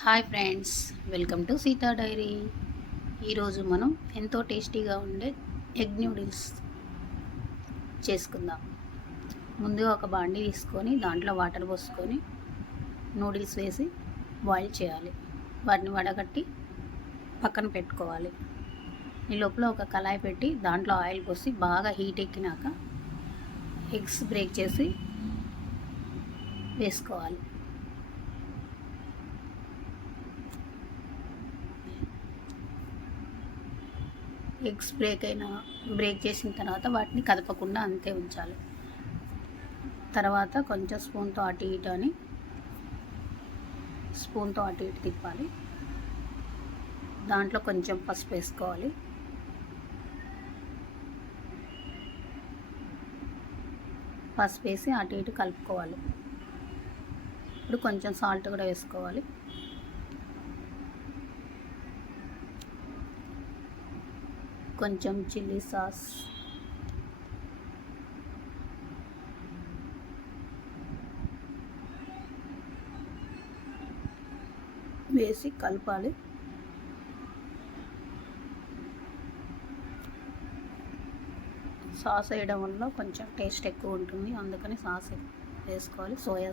Hi friends, welcome to Sita diary. ఈరోజు మనం ఎంతో టేస్టీగా ఉండే ఎగ్ న్యూడిల్స్ చేసుకుందాం. ముందుగా ఒక బాండీ తీసుకొని దాంట్లో వాటర్ పోసుకొని నూడిల్స్ వేసి బాయిల్ చేయాలి. వాటిని వడగట్టి పక్కన పెట్టుకోవాలి. ఈ లోపల ఒక కళాయి పెట్టి దాంట్లో ఆయిల్ పోసి బాగా హీట్ ఎక్కినాక ఎగ్స్ బ్రేక్ చేసి వేసుకోవాలి. ఎగ్స్ బ్రేక్ చేసిన తర్వాత వాటిని కదపకుండా అంతే ఉంచాలి. తర్వాత కొంచెం స్పూన్తో అటు ఇటు తిప్పాలి. దాంట్లో కొంచెం పసుపు వేసుకోవాలి. పసుపు వేసి అటు ఇటు కలుపుకోవాలి. ఇప్పుడు కొంచెం సాల్ట్ కూడా వేసుకోవాలి. కొంచెం చిల్లీ సాస్, వేసి కలపాలి. సాస్ వేయడం వల్ల కొంచెం టేస్ట్ ఎక్కువ ఉంటుంది, అందుకని సాస్ వేసుకోవాలి. సోయా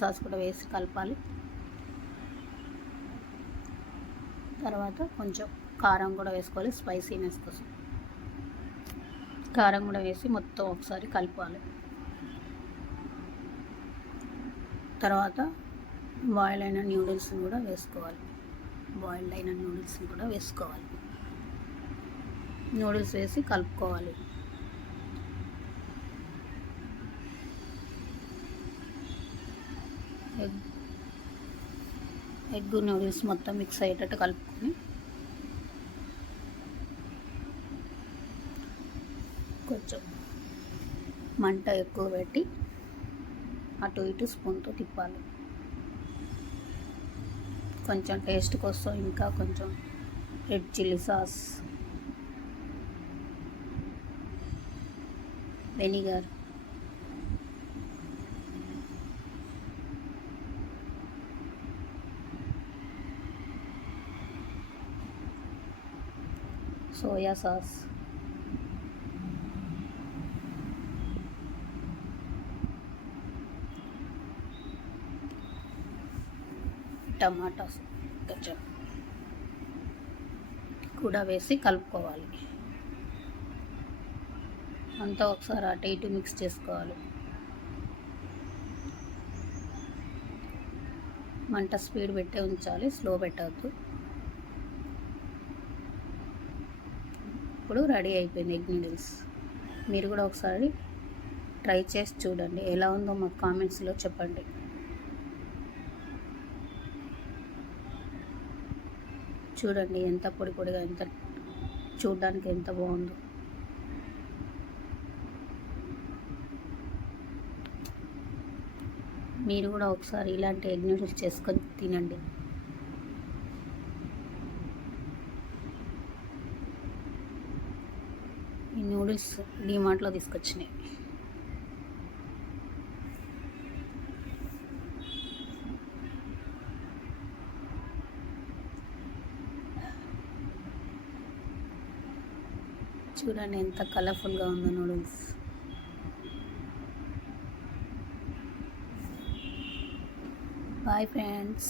సాస్ కూడా వేసి కలపాలి. తర్వాత కొంచెం కారం కూడా వేసుకోవాలి, స్పైసీనెస్ కోసం. కారం కూడా వేసి మొత్తం ఒకసారి కలపాలి. తర్వాత బాయిల్డ్ అయిన న్యూడిల్స్ని కూడా వేసుకోవాలి. నూడిల్స్ వేసి కలుపుకోవాలి. ఎగ్ నూడిల్స్ మొత్తం మిక్స్ అయ్యేటట్టు కలుపుకొని కొంచెం మంట ఎక్కువ పెట్టి అటు ఇటు స్పూన్తో తిప్పాలి. కొంచెం టేస్ట్ కోసం ఇంకా కొంచెం red chilli sauce, vinegar, soya sauce, tomato ketchup కూడా వేసి కలుపుకోవాలి. అంతా ఒకసారి అటు ఇటు మిక్స్ చేసుకోవాలి. మంట స్పీడ్ పెట్టే ఉంచాలి, స్లో పెట్టవద్దు. ఇప్పుడు రెడీ అయిపోయింది ఎగ్ నూడిల్స్. మీరు కూడా ఒకసారి ట్రై చేసి చూడండి, ఎలా ఉందో మాకు కామెంట్స్లో చెప్పండి. చూడండి ఎంత పొడి పొడిగా, ఎంత చూడడానికి ఎంత బాగుందో. మీరు కూడా ఒకసారి ఇలాంటి ఎగ్ నూడిల్స్ చేసుకొని తినండి. ఈ నూడిల్స్ డిమార్ట్లో తీసుకొచ్చినాయి. చూడండి ఎంత కలర్ఫుల్గా ఉందో నూడిల్స్. Bye friends.